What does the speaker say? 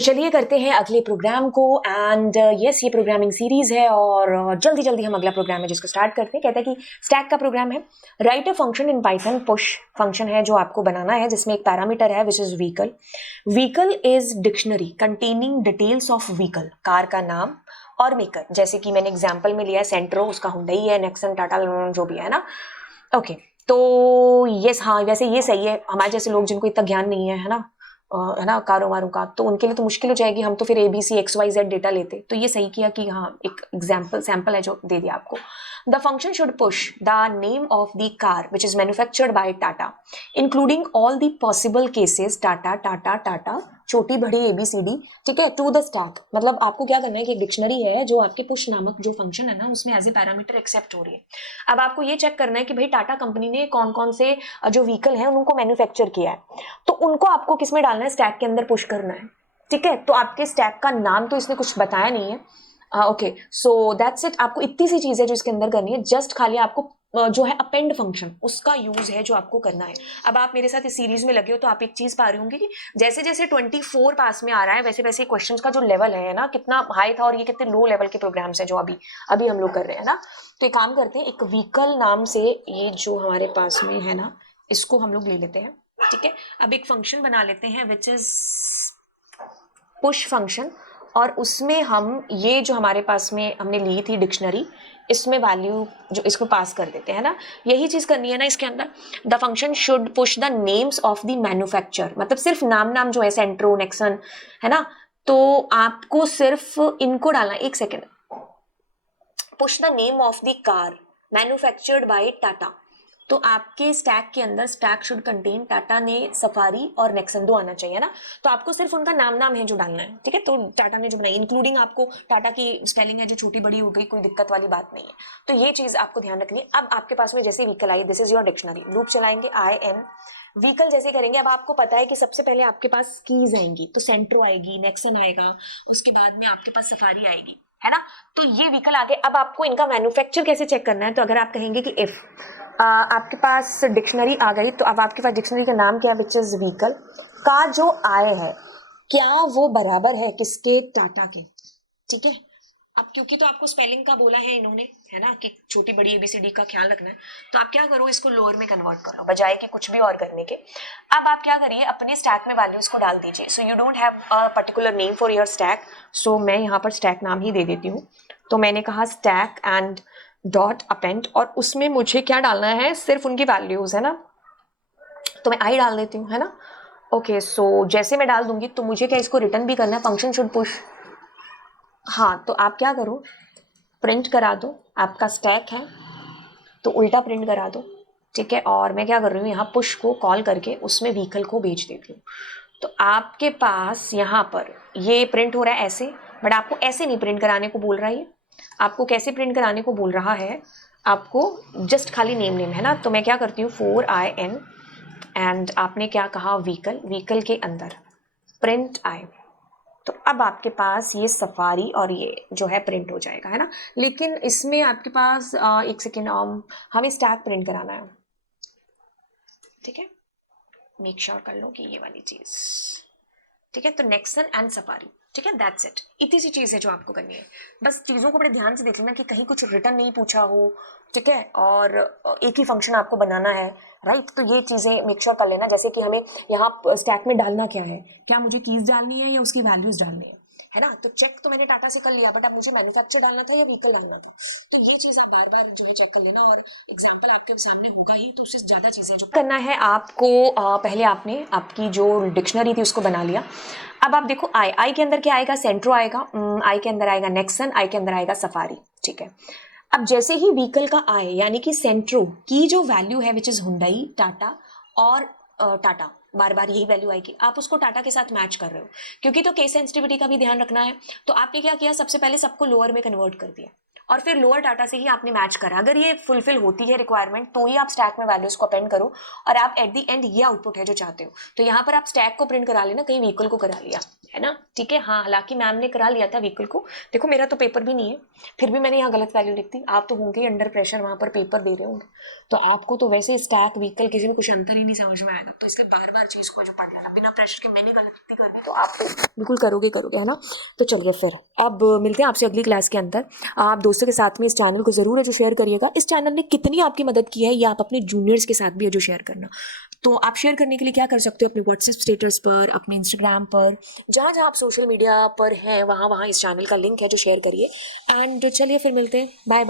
चलिए करते हैं अगले प्रोग्राम को एंड यस ये प्रोग्रामिंग सीरीज है और जल्दी जल्दी हम अगला प्रोग्राम है जिसको स्टार्ट करते हैं। कहता है कि स्टैक का प्रोग्राम है। Right a function in Python. Push function है जो आपको बनाना है जिसमें एक पैरामीटर है which is vehicle. Vehicle is dictionary containing details of vehicle, car का नाम और मेकर। जैसे कि मैंने एग्जाम्पल में लिया है सेंट्रो, उसका हुंडई है, नेक्सन, टाटा, जो भी है ना। ओके तो यस हाँ वैसे ये सही है। हमारे जैसे लोग जिनको इतना ज्ञान नहीं है ना है ना कारोबारों का, तो उनके लिए तो मुश्किल हो जाएगी। हम तो फिर ABC XYZ डेटा लेते, तो ये सही किया कि हाँ एक सैंपल है जो दे दिया आपको। The function should push the name of the car which is manufactured by Tata including all the possible cases Tata Tata Tata छोटी बड़ी ABCD, ठीक है, टू द स्टैक। मतलब आपको क्या करना है कि एक डिक्शनरी है जो आपके पुश नामक जो फंक्शन है ना उसमें एज ए पैरामीटर एक्सेप्ट हो रही है। अब आपको ये चेक करना है कि भाई टाटा कंपनी ने कौन कौन से जो व्हीकल है उनको मैन्युफैक्चर किया है, तो उनको आपको किस में डालना है, स्टैक के अंदर पुश करना है। ठीक है, तो आपके स्टैक का नाम तो इसने कुछ बताया नहीं है। Okay so that's it. आपको इतनी सी चीज है जो इसके अंदर करनी है, जस्ट खाली आपको जो है अपेंड फंक्शन उसका यूज है जो आपको करना है। अब आप मेरे साथ इस सीरीज में लगे हो तो आप एक चीज पा रहे होंगे कि जैसे जैसे 24 पास में आ रहा है वैसे वैसे क्वेश्चंस का जो लेवल है ना कितना हाई था और ये कितने लो लेवल के प्रोग्राम्स हैं जो अभी अभी हम लोग कर रहे हैं ना। तो एक काम करते हैं, एक व्हीकल नाम से ये जो हमारे पास में है ना इसको हम लोग ले लेते हैं। ठीक है, अब एक फंक्शन बना लेते हैं विच इज पुश फंक्शन, और उसमें हम ये जो हमारे पास में हमने ली थी डिक्शनरी इसमें वैल्यू जो इसको पास कर देते हैं ना। यही चीज करनी है ना इसके अंदर। The function should push the names of the manufacture, मतलब सिर्फ नाम जो है सेंट्रो नेक्सन है ना, तो आपको सिर्फ इनको डालना। एक second, push the name of the car manufactured by Tata, तो आपके स्टैक के अंदर स्टैक शुड कंटेन टाटा ने सफारी और नेक्सन दो आना चाहिए ना। तो आपको सिर्फ उनका नाम है जो डालना है। ठीक है, तो टाटा ने जो बनाई इंक्लूडिंग आपको टाटा की स्पेलिंग है जो छोटी बड़ी हो गई, कोई दिक्कत वाली बात नहीं है। तो ये चीज आपको ध्यान रखनी है। अब आपके पास में जैसे vehicle I, this is your dictionary, loop चलाएंगे IN व्हीकल जैसे करेंगे। अब आपको पता है कि सबसे पहले आपके पास कीज आएंगी, तो सेंट्रो आएगी, नेक्सन आएगा, उसके बाद में आपके पास सफारी आएगी, है ना। तो ये व्हीकल आ गए। अब आपको इनका मैन्युफैक्चर कैसे चेक करना है, तो अगर आप कहेंगे कि इफ आपके पास डिक्शनरी आ गई, तो अब आपके पास डिक्शनरी का नाम क्या है, विच इज व्हीकल का जो आय है क्या वो बराबर है किसके, टाटा के। ठीक है, अब क्योंकि तो आपको स्पेलिंग का बोला है इन्होंने, है ना, कि छोटी बड़ी ABCD का ख्याल रखना है, तो आप क्या करो इसको लोअर में कन्वर्ट कर लो बजाय कि कुछ भी और करने के। अब आप क्या करिए अपने स्टैक में वैल्यूज को डाल दीजिए। So you don't have a particular name for your stack, सो मैं यहाँ पर स्टैक नाम ही दे देती हूँ। तो मैंने कहा स्टैक एंड डॉट अपेंड, और उसमें मुझे क्या डालना है, सिर्फ उनकी वैल्यूज है ना, तो मैं आई डाल देती हूँ, है ना। ओके सो जैसे मैं डाल दूंगी तो मुझे क्या इसको रिटर्न भी करना है, फंक्शन शुड पुश। हाँ तो आप क्या करो, प्रिंट करा दो, आपका स्टैक है तो उल्टा प्रिंट करा दो। ठीक है, और मैं क्या कर रही हूँ यहाँ पुश को कॉल करके उसमें व्हीकल को भेज देती हूँ। तो आपके पास यहाँ पर ये प्रिंट हो रहा है ऐसे, बट आपको ऐसे नहीं प्रिंट कराने को बोल रहा है। आपको कैसे प्रिंट कराने को बोल रहा है, आपको जस्ट खाली नेम है ना। तो मैं क्या करती हूँ 4IN एंड आपने क्या कहा व्हीकल के अंदर प्रिंट आई। तो अब आपके पास ये सफारी और ये जो है प्रिंट हो जाएगा, है ना। लेकिन इसमें आपके पास एक सेकेंड, हमें स्टैक प्रिंट कराना है। ठीक है, मेक श्योर कर लो कि ये वाली चीज ठीक है। तो नेक्सन एंड सफारी, ठीक है, दैट्स इट। इतनी सी चीज है जो आपको करनी है। बस चीजों को बड़े ध्यान से देख लेना कि कहीं कुछ रिटर्न नहीं पूछा हो, ठीक है, और एक ही फंक्शन आपको बनाना है, राइट। तो ये चीजें मेक श्योर कर लेना, जैसे कि हमें यहाँ स्टैक में डालना क्या है, क्या मुझे कीज डालनी है या उसकी वैल्यूज डालनी है ना। तो चेक तो मैंने टाटा से कर लिया, बट अब मुझे मैन्युफैक्चर डालना था या व्हीकल डालना था, तो ये चीज आप बार बार जो है चेक कर लेना। और एग्जांपल आपके सामने होगा ही, तो उससे ज्यादा चीजें जो करना है आपको, पहले आपने आपकी जो डिक्शनरी थी उसको बना लिया। अब आप देखो आई के अंदर क्या आएगा, सेंट्रो आएगा, आई के अंदर आएगा नेक्सन, आई के अंदर आएगा सफारी। ठीक है, अब जैसे ही व्हीकल का आए यानी कि सेंट्रो की जो वैल्यू है विच इज हुंडई, टाटा और टाटा, बार बार यही वैल्यू आएगी, आप उसको टाटा के साथ मैच कर रहे हो, क्योंकि तो केस सेंसिटिविटी का भी ध्यान रखना है। तो आपने क्या किया, सबसे पहले सबको लोअर में कन्वर्ट कर दिया और फिर लोअर टाटा से ही आपने मैच करा। अगर ये फुलफिल होती है रिक्वायरमेंट तो ही आप स्टैक में वैल्यूज को अपेंड करो, और आप एट द एंड ये आउटपुट है जो चाहते हो। तो यहाँ पर आप स्टैक को प्रिंट करा लेना, कहीं व्हीकल को करा लिया है ना। ठीक है, हाँ हालांकि मैम ने करा लिया था व्हीकल को, देखो मेरा तो पेपर भी नहीं है, फिर भी मैंने यहाँ गलत वैल्यू लिख दी। आप तो होंगे अंडर प्रेशर, वहां पर पेपर दे रहे होंगे, तो आपको तो वैसे स्टैक व्हीकल किसी में कुछ अंतर ही नहीं समझ में आएगा। तो इसलिए बार बार हर चीज़ को जो पढ़ लेना बिना प्रेशर के। मैंने गलती कर दी तो आप तो बिल्कुल करोगे है ना। तो चलिए फिर अब मिलते हैं आपसे अगली क्लास के अंदर। आप दोस्तों के साथ में इस चैनल को ज़रूर है जो शेयर करिएगा। इस चैनल ने कितनी आपकी मदद की है ये आप अपने जूनियर्स के साथ भी है जो शेयर करना। तो आप शेयर करने के लिए क्या कर सकते हो, अपने व्हाट्सएप स्टेटस पर, अपने इंस्टाग्राम पर, जहाँ जहाँ आप सोशल मीडिया पर हैं वहाँ वहाँ इस चैनल का लिंक है जो शेयर करिए। एंड चलिए फिर मिलते हैं, बाय बाय।